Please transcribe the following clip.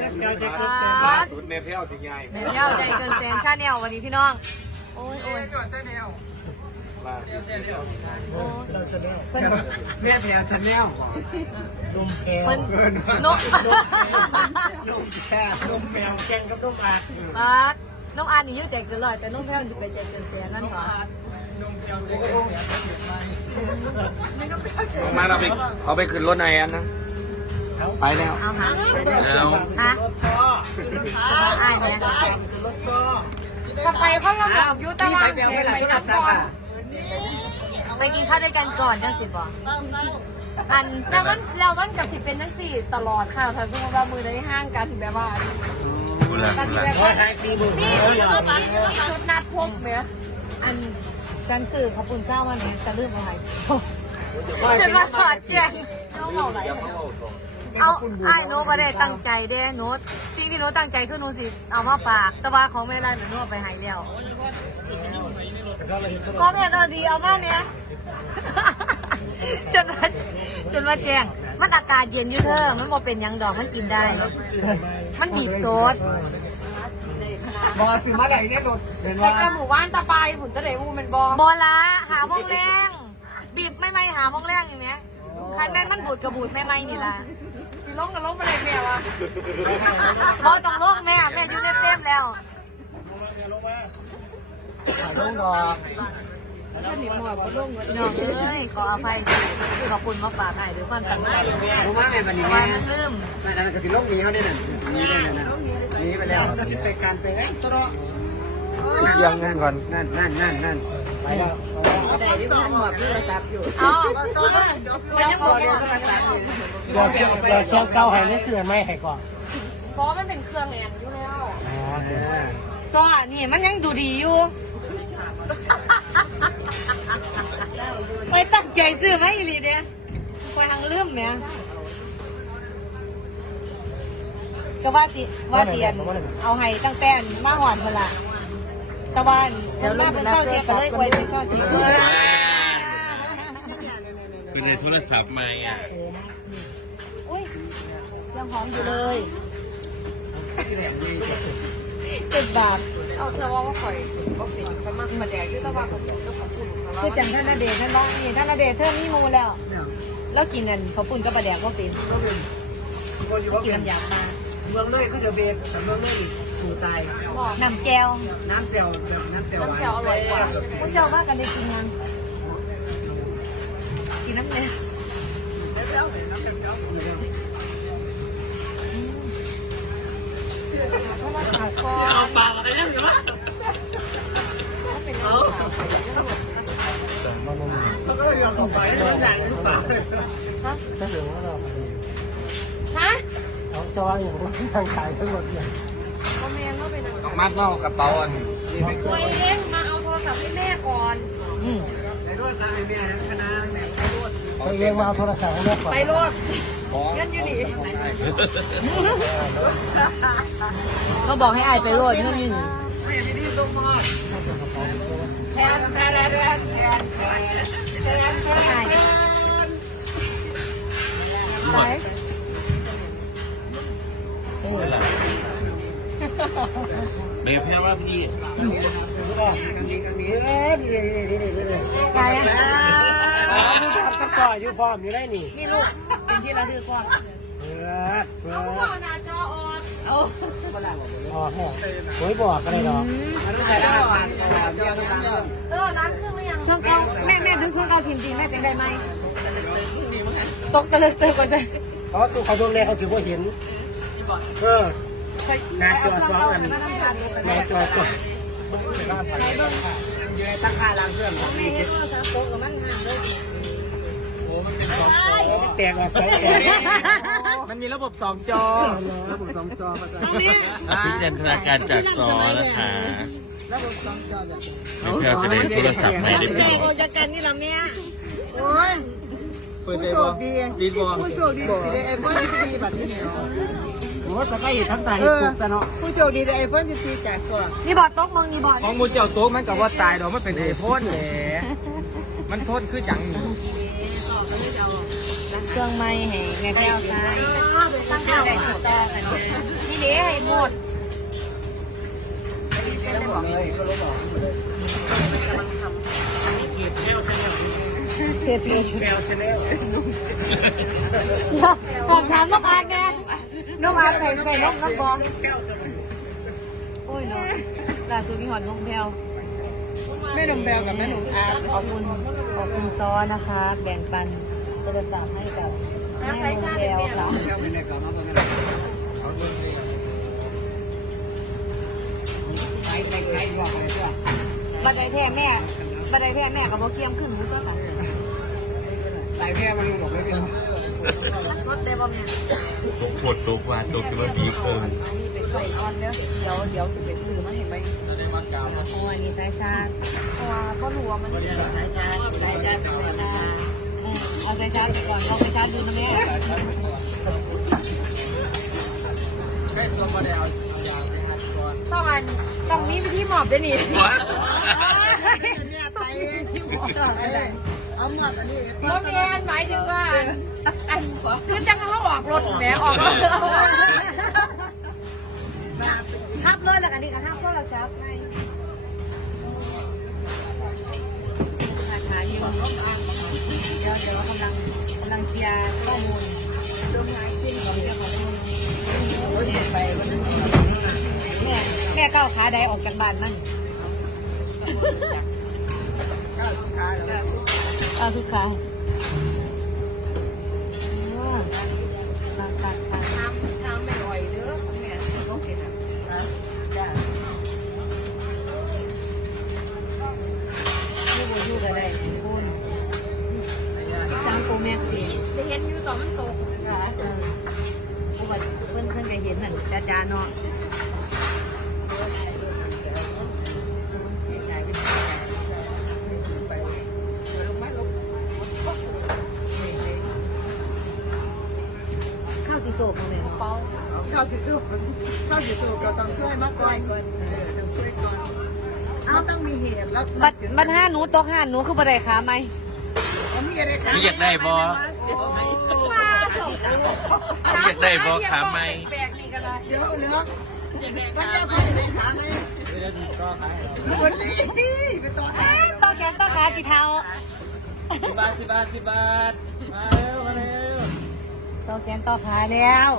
ล่เกิดเสียล่าสุดเมเพียวสิใหญ่แม่เที่ยวใจเกินแสนชาแนลวันนี้พี่น้อง โอ้ยโอ้ยล่าสุดโอ้ยเราชาแนลเพิ่นแม่แพรชาแนลนมแก้วเพิ่นนกนมแพรนมแมวแกงกับนมอาดปาดน้องอันนี่อยุ่แจกเกินร้อยแต่น้องแพ้วอยู่ไปแจกเกินแสนนั่นหรอมาเราไปเอาไปขึ้นรถนายแอนนะเอา ไปแล้วเอาหาเอาฮะรถซ้ออ้ายแม่คือรถซ้อถ้าไปเขาเราแบบอยู่ตารางไปแปลงไปหลังที่อัดซักอะไปกินข้าวด้วยกันก่อนจังสิบอกอันแล้วมันแล้วมันกับสิเป็นทั้งสี่ตลอดค่ะถ้าสมมติว่ามือในห้างกันถึงแบบว่าดูแลกันดูที่แบบว่ายขายสี่หมื่นมีเออมีอย่างมีมีชุดนัดพกไหมอันฉันสื่อขอบคุณเจ้ามาเนี่ยจะลืมอาไหนฉันมาสอดแจ้งเอาเบาไหล เอาไอ้ายโน้ก็ได้ตั้งใจเด้โน้ตสิ่งที่โน้ตตั้งใจคือหนูสิเอามาฝาก แต่ว่าของเวลาหนูเอาไปใหายแล้วของเงินเอาดีเอามาเนี่ย จนมาจนมาแจ้งมันอากาศเย็นอยู่เธอมันบ่เป็นหยังดอกมันกินได้ มันบีบโซด บอกซื้อมาไหนเนี่ยรถเดินแต่ว่ากระหมู่บ้านตะไปผุนตะเดมูเป็นบอบอละหาโมงแรงบีบไม่ไม่หาโมงแรงอยู่ไหมคันแม่นมันบูดกระบูดไม่ไม่นี่ล่ะ สิล้มกับล้มอะไรแมวอะบอต้องลงแม่แม่อยู่ในเฟรมแล้วลงดอกพี่น้องเอ้ยขออภัยคือขอบคุณมาฝากให้ด้วยความตั้งใจรู้มาแม่บันนี้ว่าแม่มันลืมแม่นั่นก็สิลงนี้เขาเนี่ยน่ะนี่ได้นะนี่ไปแล้วก็จะไปการไปแล้วตลอดเยี่ยมงานก่อนนั่นนั่นนั่นนั่นไปแล้วอ๋อมันยังบอกเลยเดี๋ยว เดี๋ยวเดี๋ยวเจ้าเก่าให้ได้เสื่อไม่ให้ก่อนเพราะมันเป็นเครื่องแอนอยู่แล้วซอนี่มันยังดูดีอยู่ไปตั้งใจซื้อไหมอีหลีเด้คอยทางลืมเนี่ยก็ว่าสิว่าเสียนเอาให้ตั้งแต่มาหอนพนละตะวันเพิ่นมาเป็นเศร้าเสียก็เลยไว้เป็นเศร้าเสียคือในโทรศัพท์มาอะ อุ้ยยังหอมอยู่เลยเจ็ดบาทเอาเสื้อว่าว่าข่อยก็เป็นสมัครมาแดกที่ตะวันของผมก็ขอบคุณของเราคือจังท่านนาเดชน์ท่านน้องนี่ท่านนาเดชน์เธอมีมูแล้ว แล้วกินนั่นเขาวปุ่นก็ประแดกก็เป็นก็อยู่ว่ากินเป็นน้ำยาปลาเมืองเลยก็จะเบรกแต่เมืองเลยถูตายบอกน้ำแจวน้ำเจียวแบบน้ำเจียวน้ำเจียวอร่อยกว่าพวกเจ้าว่ากันได้กินยังกินน้ำเนี่ย เอาปากอะไรนั่นอยู่วะมันก็เรื่องต่อไปมันอย่างหรือเปล่าถ้าเหลือว่าเราฮะเอาจออย่างคนที่ทางขายทั้งหมดเนี่ยคอมเมนต์เข้าไปหน่องมัดเมากระเป๋าอันนี่ไปตัวเองมาเอาโทรศัพท์ให้แม่ก่อนอืมไอ้ด้วยตายแม่คณะแม่ ไปเรียงมาเอาโทรศัพท์ให้แม่ก่อนไปรถของเงินอยู่นี่เขาบอกให้อายไปโรดเงื่อนอยู่นี่ไม่อย่างนี้ต้องมอดแทนแทนแทนแทนแทนแทนแทนไปเมเพียวว่าพี่กันนี้กันนี้เอ๊ะนี่นี่นี่นี่นี่ไอยอยู่พร้อมอยู่ได้นี่มีลูกเป็นที่ระลึกว่าเปิดเปิเอาดพ่อนาจอออนเอาอ๋อแห้งโอยบอกก็ได้ดอกมันต้องใช้อาหารเดียวกันเดียวเออร้านเครื่องหรือยังเครื่องเก่าแม่แม่ดูเครื่องเก่าพิมพ์ดีแม่จังได้ไหมตกตะลึกตึกก็จะเพราะสู้เขาโดนแรกเขาถือว่าเห็นเออหน้าจอสองอันหน้าจอสองอยู่ในตั้งค่าล้างเครื่องของนี่ แตกออกสองแตกมันมีระบบสองจอระบบสองจอภาษาพิจารณาการจากซอนะคะระบบสองจอแบบไม่เพื่อจะได้โทรศัพท์ไม่ได้เด็กออกจากกันนี่ละแม่โอ้ยเปิดเลยบ่ดีบ่ผู้โชคดีสิได้ไอโฟน14บัตรนี้โอ้แต่ก็เห็นทั้งตาเห็นปุ๊บแต่เนาะผู้โชคดีได้ไอโฟน14จากส่วนนี่บอดตกมึงนี่บอดของมูเจ้าโต๊ะมันกับว่าตายดอกมันเป็นไอโฟนแหละมันโทษคือจังนี่ เครื่องไม้แห่งแม่แก้วซ้ายตั้งใจถูกต้องกันเทให้หมดเลยก็รู้บอกเก็บแก้วใช่ไหมเทเทแก้วใช่แล้วถามถามน้องอาร์ตแน่น้องอาร์ตใส่ใส่น้องน้องบอลโอ้ยเนาะล่าสุดมีหอนน้องแพลวแม่นมแบลกับแม่นมอาร์ขอบคุณขอบคุณซ้อนะคะ แบ่งปัน โทรศัพท์ให้กับแม่น้องแก้วค่ะบันไดแท้แม่บันไดแท้แม่กับโมเกียมขึ้นมุ้ก็ค่ะสายแพ้มันรู้บอกไม่เป็นรถได้ป่ะแม่ตกปวดตกว่าตกที่ว่าดีเกินไปใส่ออนเด้อเดี๋ยวเดี๋ยวสิไปซื้อมาเห็นไหมโอ้ยนี่สายชาร์จว้าก็รู้ว่ามันสายชาสายชาร์จสายชาร์จ เอาสายชาร์จไปก่อนเอาไปชาร์จดูนะแม่ต้องอันต้องมีวิธีหมอบด้วยนี่เอาหมดอันนี้รถเมนหมายถึงว่าอันคือจังเขาออกรถแหมออกรถทับเลยแล้วกันนี่ก็ทับโทรศัพท์ไงขาขาอยู่เดี๋ยวเดี๋ยวกำลังกำลังเคลียร์ข้อมูลเรื่องไม้ขึ้นของเรื่องของมูลแม่แม่ก้าวขาใดออกจากบ้านนั่นก้าวขาแล้วก้าวทุกขา จะเห็นอยู่ตอนมันตกผู้บัดเพื่อนเพื่อนก็เห็นนั่นจ้าจ้าเนาะข้าวตีโซ่ของเลยเป้าเข้าสิสู้เข้าสิสู้ก็ต้องช่วยมากก่อนต้องช่วยก่อนเอาต้องมีเหตุแล้วบัดบัดห้าหนูตกห้าหนูคือบัดไรขาไหมมีอะไรคะพี่อยกได้บอ ว่าจบพี่อยากได้บอกขาไหม แปลกนี่ก็ได้เดี๋ยวเหลือมันจะไปในขาไหมคนนี้ไปต่อแทนต่อแขนต่อขาสีเท้าสิบบาทสิบบาทสิบบาท มาเร็ว มาเร็ว ต่อแขนต่อขาแล้ว